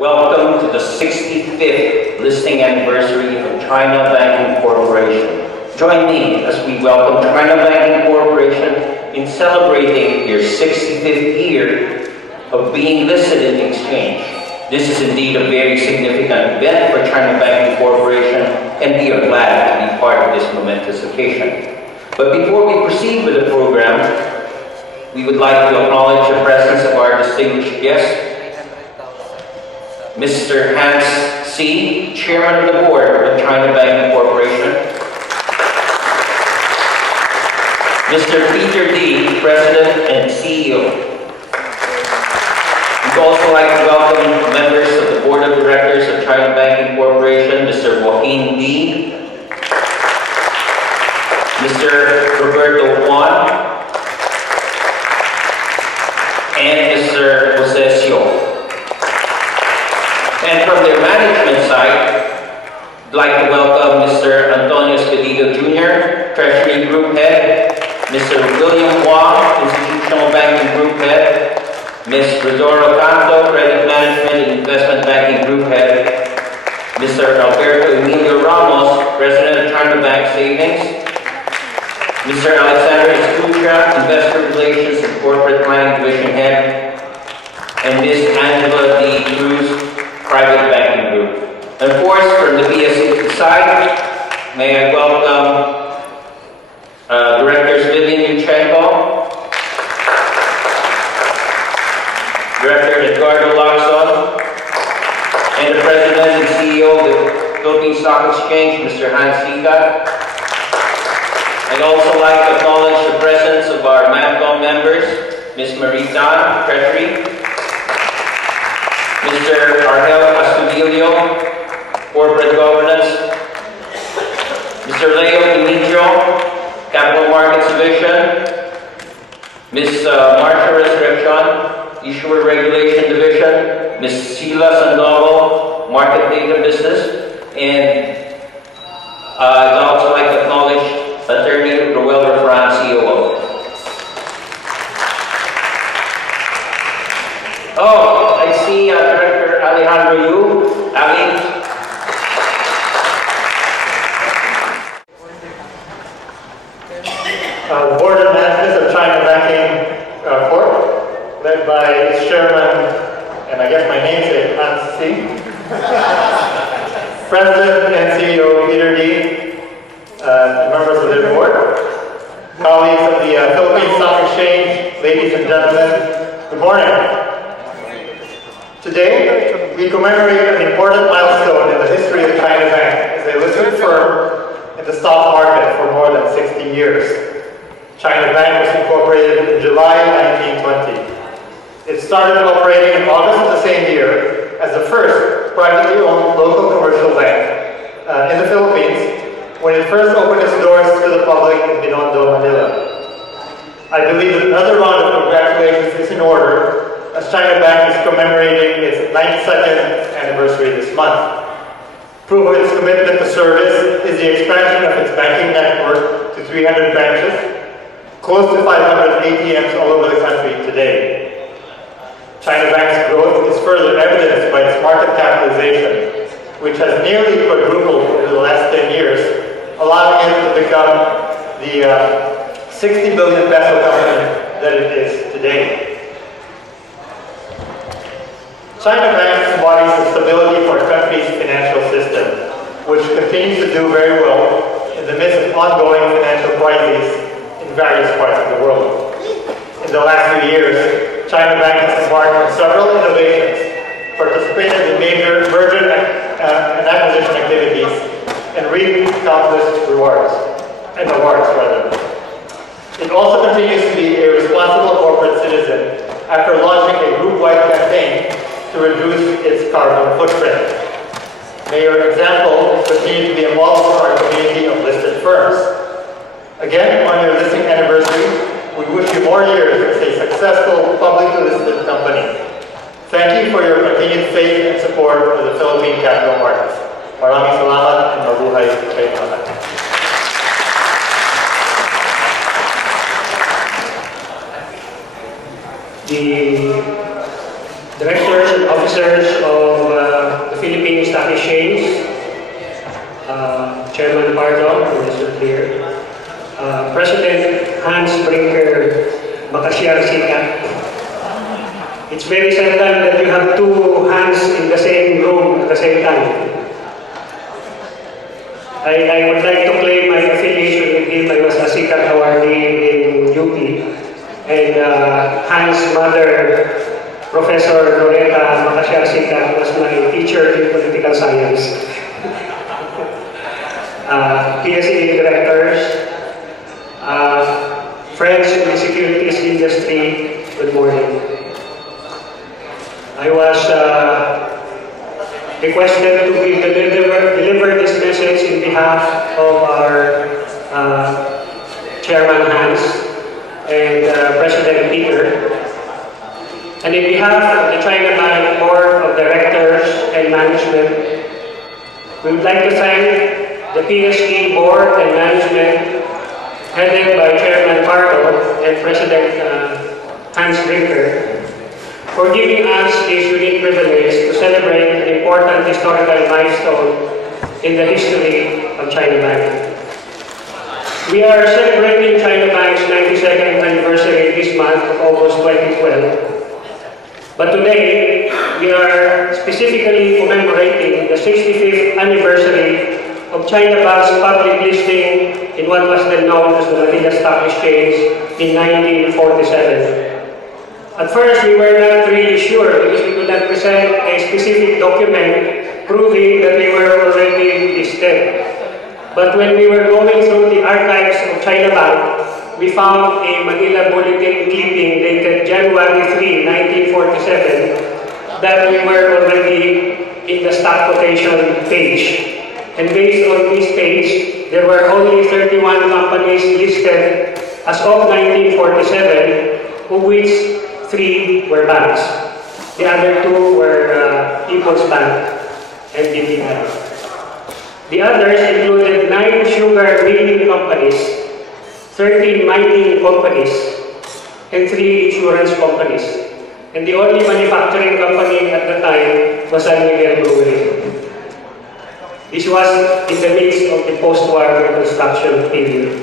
welcome to the 65th listing anniversary of China Banking Corporation. Join me as we welcome China Banking Corporation in celebrating their 65th year of being listed in the exchange. This is indeed a very significant event for China Banking Corporation, and we are glad to be part of this momentous occasion. But before we proceed with the program, we would like to acknowledge the presence of our distinguished guest, Mr. Hans C., Chairman of the Board of China Banking Corporation, Mr. Peter D., President and CEO. We'd also like to welcome members of the Board of Directors of China Banking Corporation, Mr. Joaquin D., Mr. Roberto Juan, and Mr. Josesio. And from their management side, I'd like to welcome Mr. Antonio Espedido Jr., Treasury Group Head, Mr. William Wong, Institutional Banking Group Head, Ms. Rodoro Canto, Credit Management and Investment Banking Group Head, Mr. Alberto Emilio Ramos, President of China Bank Savings, Mr. Alexander Escucha, Investor Relations and Corporate Planning Division Head, and Ms. Angela D. Cruz, Private Banking Group. And of course, from the PSE side, may I welcome Directors Vivian Yuchenko, Director Edgardo Lacson, and the President and CEO of the Philippine Stock Exchange, Mr. Hans Sika. I'd also like to acknowledge the presence of our MANCOM members, Ms. Marie Tan, Treasury, Mr. Argel Astudillo, Corporate Governance, Mr. Leo Dimitrio, Capital Markets Division, Ms. Marcia Resurrection, Issuer Regulation Division, Ms. Sheila Sandoval, Market Data Business, and I'd also like to acknowledge Attorney Roel Refran, COO. Oh, I see Director Alejandro Yu. Ali. The Board of Management of China Banking Corp, led by its chairman, and I guess my namesake, Hans C., President and CEO Peter D., members of their board, colleagues of the Philippine Stock Exchange, ladies and gentlemen, good morning. Today, we commemorate an important milestone in the history of China Bank as a listed firm in the stock market for more than 60 years. China Bank was incorporated in July 1920. It started operating in August of the same year as the first privately owned local commercial bank in the Philippines when it first opened its doors to the public in Binondo, Manila. I believe that another round of congratulations is in order as China Bank is commemorating its 92nd anniversary this month. Proof of its commitment to service is the expansion of its banking network to 300 branches, close to 500 ATMs all over the country today. China Bank's growth is further evidenced by its market capitalization, which has nearly quadrupled over the last 10 years, allowing it to become the 60 billion peso company that it is today. China Bank embodies the stability for our country's financial system, which continues to do very well in the midst of ongoing financial crises in various parts of the world. In the last few years, China Bank has embarked on several innovations, participated in major merger and acquisition activities, and reaped countless awards. It also continues to be a responsible corporate citizen after launching a group-wide campaign to reduce its carbon footprint. May your example continue to be a model for our community of listed firms. Again, on your listing anniversary, we wish you more years as a successful publicly listed company. Thank you for your continued faith and support of the Philippine capital markets. Maraming salamat and mabuhay kayo lahat. The directors and officers of Stock Exchange, Chairman Pardo, who is not here, President Hans Brinker Makasiyar-Sika. It's very seldom that you have two hands in the same room at the same time. I would like to claim my affiliation with him. I was a Sika awardee in UP. And Hans' mother, Professor Loretta Makasiyar-Sika, was my teacher in political science. PSE directors, friends in the securities industry, good morning. I was requested to deliver this message in behalf of our Chairman Hans and President Peter. And in behalf of the China Bank Board of Directors and Management, we would like to thank the PSE Board and Management headed by Chairman Pardo and President Hans Brinker for giving us this unique privilege to celebrate an important historical milestone in the history of China Bank. We are celebrating China Bank's 92nd anniversary this month of August 2012. But today, we are specifically commemorating the 65th anniversary of China Bank's public listing in what was then known as the Philippine Stock Exchange in 1947. At first, we were not really sure because we could not present a specific document proving that we were already listed. But when we were going through the archives of China Bank, we found a Manila Bulletin clipping dated January 3, 1947 that we were already in the stock quotation page. And based on this page, there were only 31 companies listed as of 1947, of which 3 were banks. The other 2 were People's Bank and BPI. The others included 9 sugar milling companies, 13 mining companies, and 3 insurance companies. And the only manufacturing company at the time was San Miguel Brewery. This was in the midst of the post-war reconstruction period.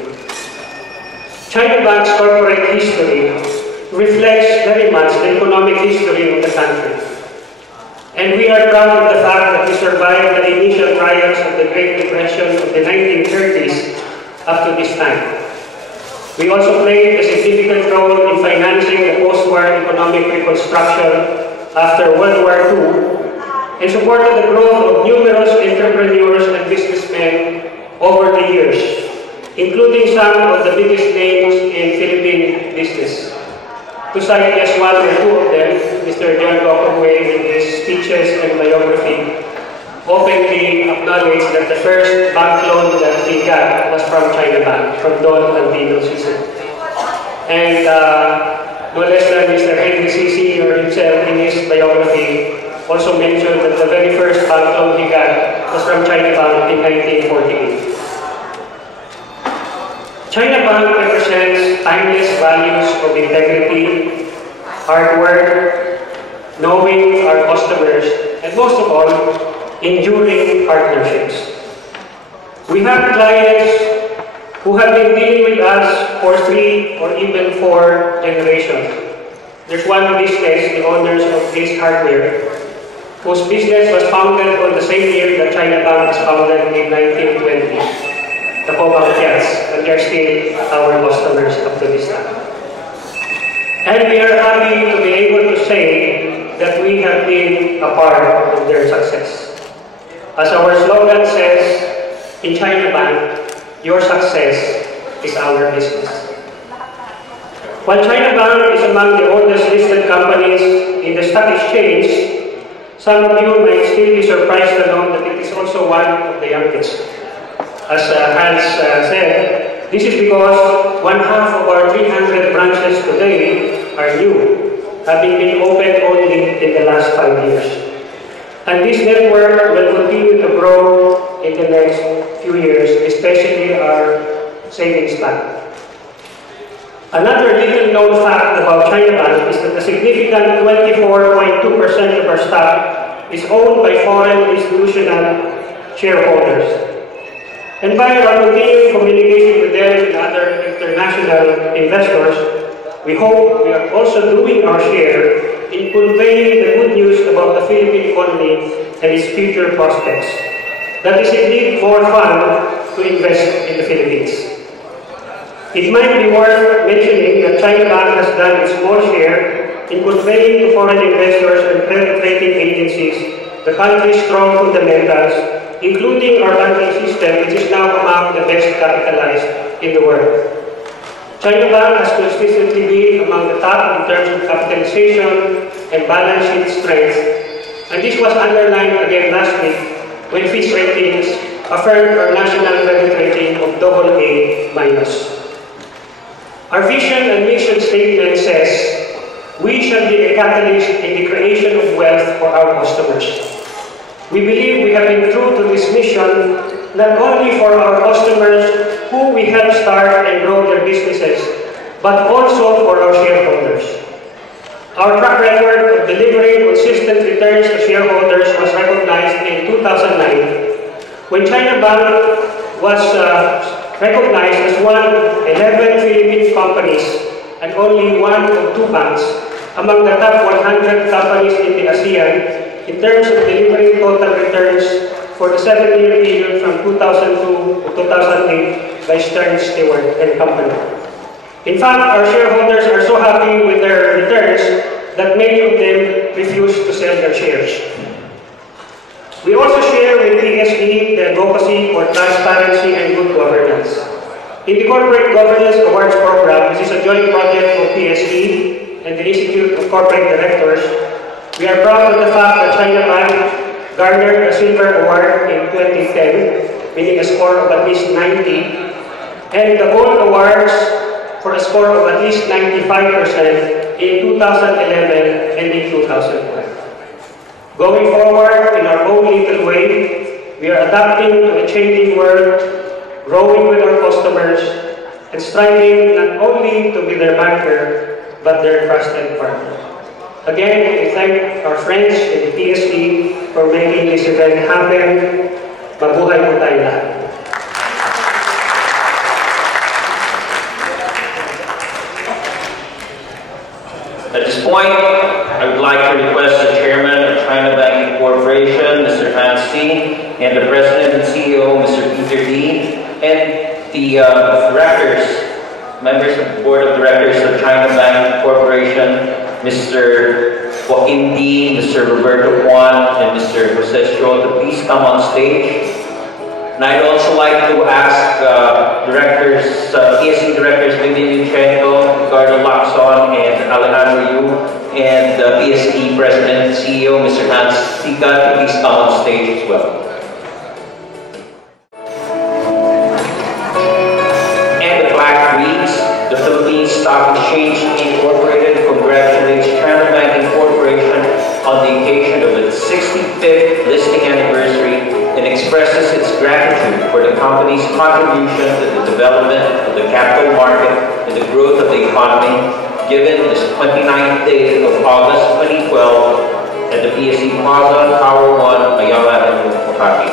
China Bank's corporate history reflects very much the economic history of the country. And we are proud of the fact that we survived the initial trials of the Great Depression of the 1930s up to this time. We also played a significant role in financing the post-war economic reconstruction after World War II and supported the growth of numerous entrepreneurs and businessmen over the years, including some of the biggest names in Philippine business. To cite just 1 or 2 of them, Mr. John Gokongwei in his speeches and biography openly acknowledged that the first bank loan that he got was from China Bank, from Don Albino Sison. And no less than Mr. Henry C. Sr. himself in his biography also mentioned that the very first bank loan he got was from China Bank in 1948. China Bank represents timeless values of integrity, hard work, knowing our customers, and most of all, enduring partnerships. We have clients who have been dealing with us for 3 or even 4 generations. There's one business, the owners of Ace Hardware, whose business was founded on the same year that China Bank was founded in 1920. The Pobang Kiats, and they are still our customers up to this time. And we are happy to be able to say that we have been a part of their success. As our slogan says, in China Bank, your success is our business. While China Bank is among the oldest listed companies in the stock exchange, some of you might still be surprised to know that it is also one of the youngest. As Hans said, this is because 1/2 of our 300 branches today are new, having been opened only in the last 5 years. And this network will continue to grow in the next few years, especially our savings bank. Another little known fact about China Bank is that the significant 24.2% of our stock is owned by foreign institutional shareholders. And by our continuing communication with them and other international investors, we hope we are also doing our share in conveying the good news about the Philippine economy and its future prospects. That is indeed more fun to invest in the Philippines. It might be worth mentioning that China Bank has done its small share in conveying to foreign investors and credit rating agencies the country's strong fundamentals, including our banking system, which is now among the best capitalized in the world. China Bank has consistently been among the top in terms of capitalization and balance sheet strength, and this was underlined again last week when Fitch Ratings affirmed our national credit rating of AA-. Our vision and mission statement says, we shall be a catalyst in the creation of wealth for our customers. We believe we have been true to this mission not only for our customers who we help start and grow their businesses, but also for our shareholders. Our track record of delivering consistent returns to shareholders was recognized in 2009 when China Bank was recognized as one of 11 Philippine companies and only one of 2 banks among the top 100 companies in the ASEAN in terms of delivering total returns for the 7-year period from 2002 to 2008 by Stern Stewart and Company. In fact, our shareholders are so happy with their returns that many of them refuse to sell their shares. We also share with PSE the advocacy for transparency and good governance. In the Corporate Governance Awards Program, which is a joint project of PSE and the Institute of Corporate Directors, we are proud of the fact that China Bank garnered a Silver Award in 2010, meaning a score of at least 90, and the Gold Awards for a score of at least 95% in 2011 and in 2012. Going forward in our own little way, we are adapting to a changing world, growing with our customers, and striving not only to be their banker, but their trusted partner. Again, we thank our friends in the PSE for making this event happen. Mabuhay po tayo lahat. At this point, I would like to request the Chairman of China Banking Corporation, Mr. Hans T., and the President and CEO, Mr. Peter D., and the directors, members of the Board of Directors of China Banking Corporation, Mr. Joaquin D., Mr. Roberto Juan, and Mr. Jose Stroh to please come on stage. And I'd also like to ask PSE Directors Vivian Yuchenko, Ricardo Lacson, and Alejandro Yu, and PSE President and CEO, Mr. Hans Tika, to please come on stage as well. And the plaque reads, the Philippine Stock Exchange Incorporated congratulates China Banking Corporation on the occasion of its 65th listing anniversary and expresses its gratitude for the company's contribution to the development of the capital market and the growth of the economy, given this 29th day of August 2012 at the PSE Plaza, Tower 1, Ayala and Makati.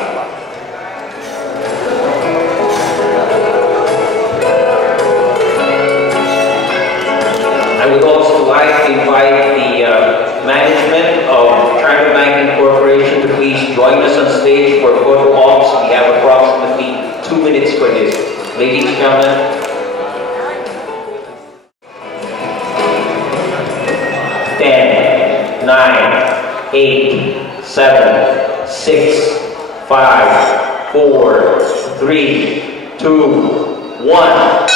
I would also like to invite the management of China Banking Corporation to please join us on stage for photo ops. We have approximately 2 minutes for this. Ladies and gentlemen. 10, 9, 8, 7, 6, 5, 4, 3, 2, 1.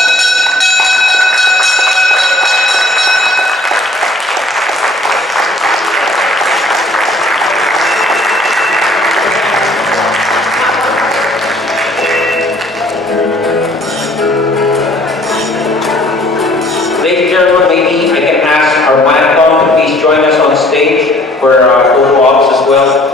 Maybe I can ask our Manacom to please join us on stage for photo ops as well.